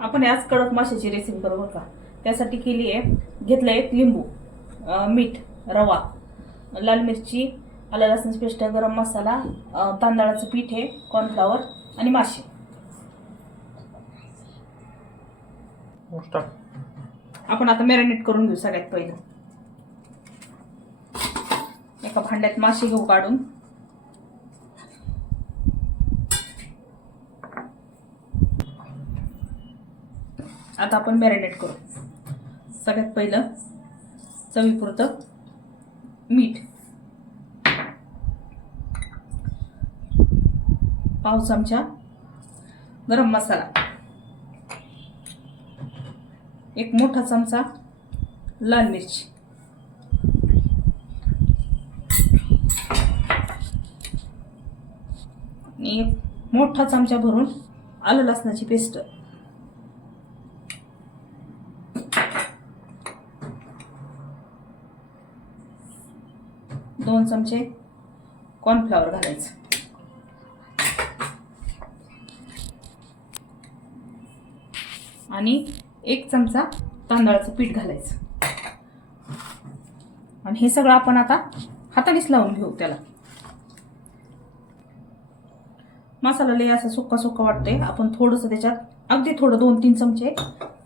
आपण आज कडक माशाची रेसिपी करू का? त्यासाठी केली आहे घेतलं एक लिंबू मीठ रवा लाल मिरची आलं लसूण पेस्ट गरम मसाला तांदळाचं पीठ आहे कॉर्नफ्लॉवर आणि मासे. आपण आता मॅरिनेट करून घेऊ सगळ्यात पहिलं. एका भांड्यात मासे घेऊ काढून. आता आपण मॅरिनेट करू. सगळ्यात पहिलं चवीपुरतं मीठ. पाव चमचा गरम मसाला. एक मोठा चमचा लाल मिरची. आणि एक मोठा चमचा भरून आलं लसणाची पेस्ट. दोन चमचे कॉर्नफ्लॉवर घालायचं. आणि एक चमचा तांदळाचं पीठ घालायचं. आणि हे सगळं आपण आता हातानेच लावून घेऊ त्याला. मसाला लय असं सुक्का सुक्का वाटतंय. आपण थोडंसं त्याच्यात अगदी थोडं दोन तीन चमचे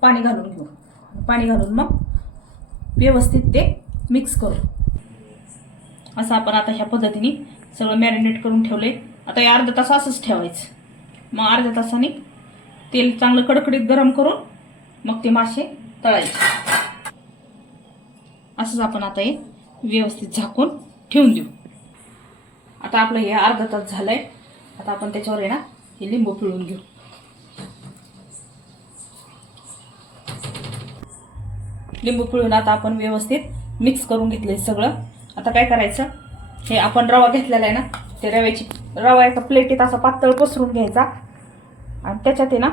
पाणी घालून घेऊ. पाणी घालून मग व्यवस्थित ते मिक्स करू. असं आपण आता ह्या पद्धतीने सगळं मॅरिनेट करून ठेवले आता हे अर्धा तास असंच ठेवायचं. मग अर्ध्या तासाने तेल चांगलं कडकडीत गरम करून मग ते मासे तळायचे. असंच आपण आता हे व्यवस्थित झाकून ठेवून देऊ. आता आपलं हे अर्धा तास झालंय. आता आपण त्याच्यावर आहे ना हे लिंबू पिळून घेऊ. लिंबू पिळून आता आपण व्यवस्थित मिक्स करून घेतलंय सगळं. आता काय करायचं? हे आपण रवा घेतलेला आहे ना ते रव्याची रवा एका प्लेटीत असा पातळ पसरून घ्यायचा. आणि त्याच्यात आहे ना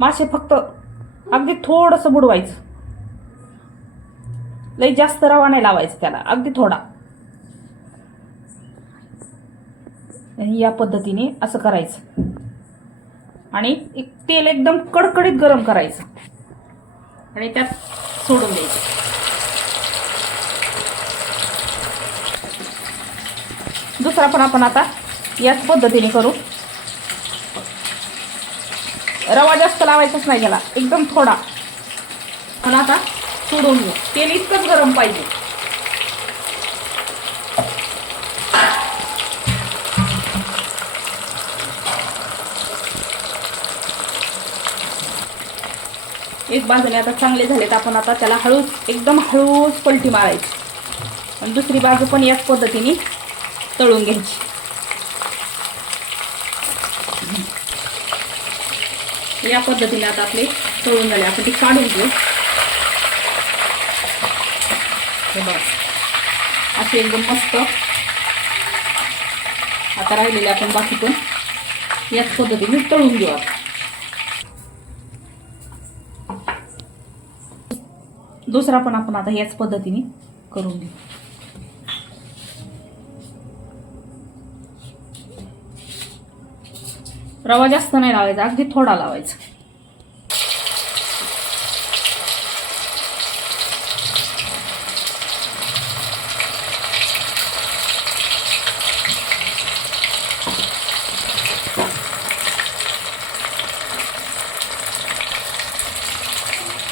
मासे फक्त अगदी थोडंसं बुडवायचं. लई जास्त रवा नाही लावायचा त्याला अगदी थोडा. या पद्धतीने असं करायचं. आणि तेल एकदम कडकडीत गरम करायचं. आणि त्यात सोडून द्यायचं. दुसरा पण आपण आता याच पद्धतीने करू. रवा जास्त लावायचाच नाही त्याला एकदम थोडा. पण आता सोडून घेऊ तेल इतकंच गरम पाहिजे. एक बाजूने आता चांगले झालेत आपण आता त्याला हळूच एकदम हळूच पलटी मारायची. आणि दुसरी बाजू पण याच पद्धतीने तळून घ्यायची. या पद्धतीने आता आपले तळून झाले. आपण ती काढून घेऊ. हे असे एकदम मस्त. आता राहिलेले आपण बाकी पण. याच पद्धतीने तळून घेऊ आता दुसरा पण आपण आता याच पद्धतीने करून घेऊ. रवा जास्त नाही लावायचा अगदी थोडा लावायचा.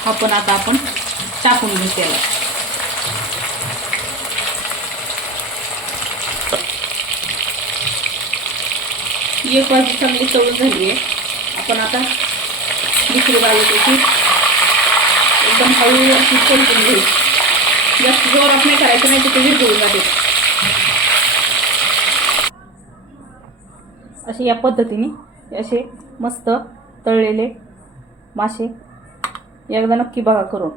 हा पण आता आपण टाकून घेऊ त्याला एक बाजू चांगली तळून झाली आहे. आपण आता दुसरी बाजू त्याची एकदम हळू अशी तळून घेऊ. जास्त जोरात नाही करायचं नाही तिथे ते विरघळून जाते. असे या पद्धतीने असे मस्त तळलेले मासे. एकदा नक्की बघा करून.